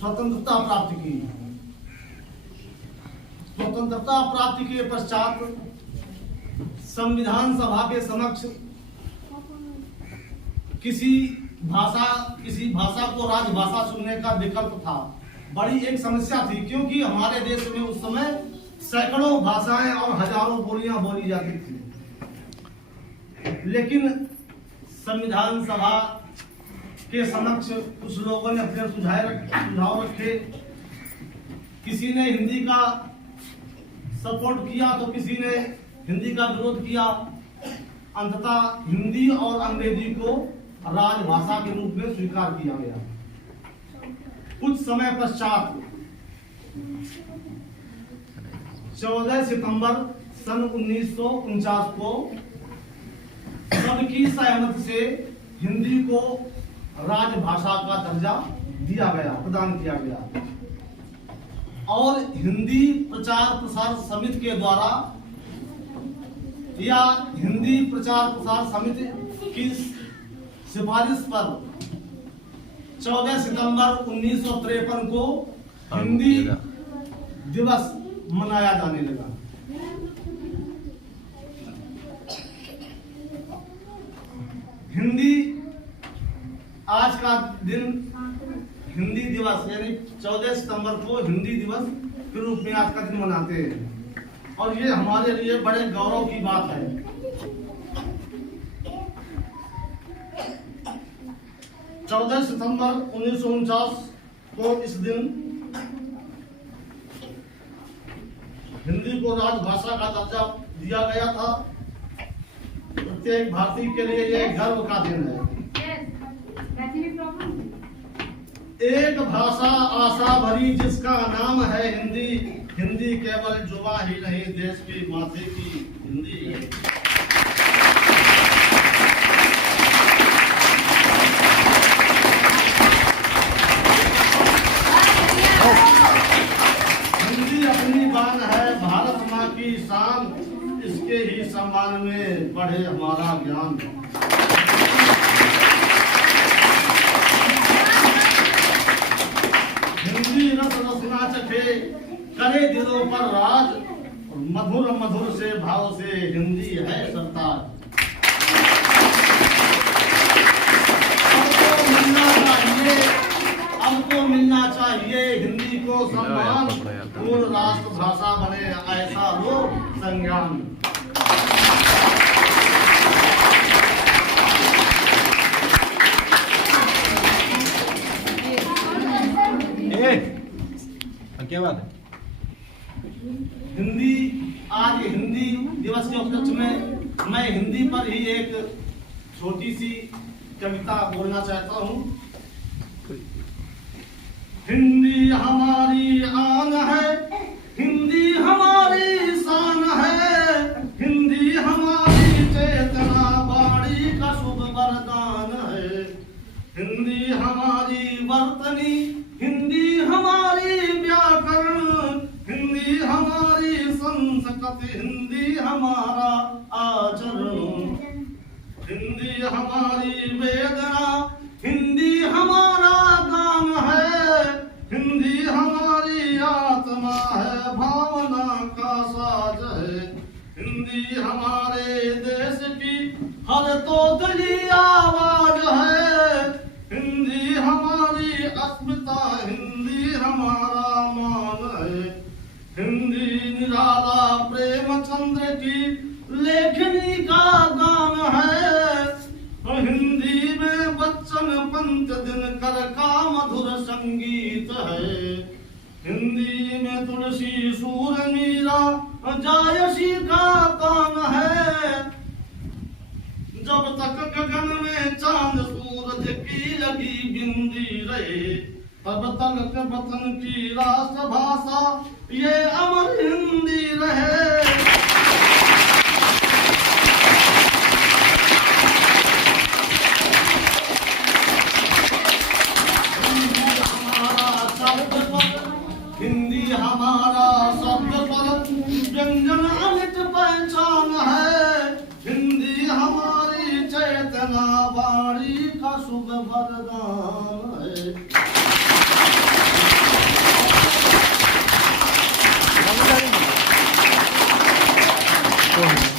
स्वतंत्रता प्राप्त की। स्वतंत्रता प्राप्ति के पश्चात संविधान सभा के समक्ष किसी भाषा को राजभाषा चुनने का विकल्प था। बड़ी एक समस्या थी, क्योंकि हमारे देश में उस समय सैकड़ों भाषाएं और हजारों बोलियां बोली जाती थी। लेकिन संविधान सभा के समक्ष कुछ लोगों ने अपने सुझाव रखे। किसी ने हिंदी का सपोर्ट किया तो किसी ने हिंदी का विरोध किया। अंततः हिंदी और अंग्रेजी को राजभाषा के रूप में स्वीकार किया गया। कुछ समय पश्चात 14 सितंबर सन 1949 को सबकी सहमति से हिंदी को राजभाषा का दर्जा प्रदान किया गया और हिंदी प्रचार प्रसार समिति के द्वारा या हिंदी प्रचार प्रसार समिति की सिफारिश पर 14 सितंबर 1953 को हिंदी दिवस मनाया जाने लगा। हिंदी आज का दिन हिंदी दिवस यानी 14 सितंबर को हिंदी दिवस के रूप में आज का दिन मनाते हैं और ये हमारे लिए बड़े गौरव की बात है। चौदह सितंबर 1949 को इस दिन हिंदी को राजभाषा का दर्जा दिया गया था। प्रत्येक भारतीय के लिए यह गर्व का दिन है। एक भाषा आशा भरी जिसका नाम है हिंदी, हिंदी केवल जुबां ही नहीं देश की माथे की हिंदी है। हिंदी अपनी बान है भारत माँ की शान, इसके ही सम्मान में बढ़े हमारा ज्ञान। हिंदी रस रसना चखे करे दिलों पर राज, मधुर मधुर से भाव से हिंदी है सरताज। हमको मिलना चाहिए हिंदी को सम्मान, पूर्ण राष्ट्र भाषा बने ऐसा हो संज्ञान। क्या बात है? हिंदी आज हिंदी दिवस के उपलक्ष्य में मैं हिंदी पर ही एक छोटी सी कविता बोलना चाहता हूँ। हिंदी हमारी आन है, हिंदी हमारी शान है, हिंदी हमारी चेतना बाड़ी का शुभ वरदान है। हिंदी हमारी वर्तनी, हिंदी हमारी व्याकरण, हिंदी हमारी संस्कृति, हिंदी हमारा आचरण। हिंदी हमारी वेदना, हिंदी हमारा गान है, हिंदी हमारी आत्मा है, भावना का साज है। हिंदी हमारे देश की हर तोतली आवाज है, हिंदी हमारी अस्मिता, हिंदी हमारा मान है। हिंदी निराला प्रेमचंद्र की लेखनी का गान है, हिंदी में बच्चन पंच दिनकर का मधुर संगीत है। हिंदी में तुलसी सूर मीरा जायसी का गान है, जब तक गगन में चांद सूरज की लगी बिंदी रहे, तब तक वतन की राष्ट्रभाषा ये अमर हिंदी रहे। हिंदी हमारा शब्द पर व्यंजन अमिट पहचान है, हिंदी हमारी चेतना वाणी का शुभ वरदान है। हो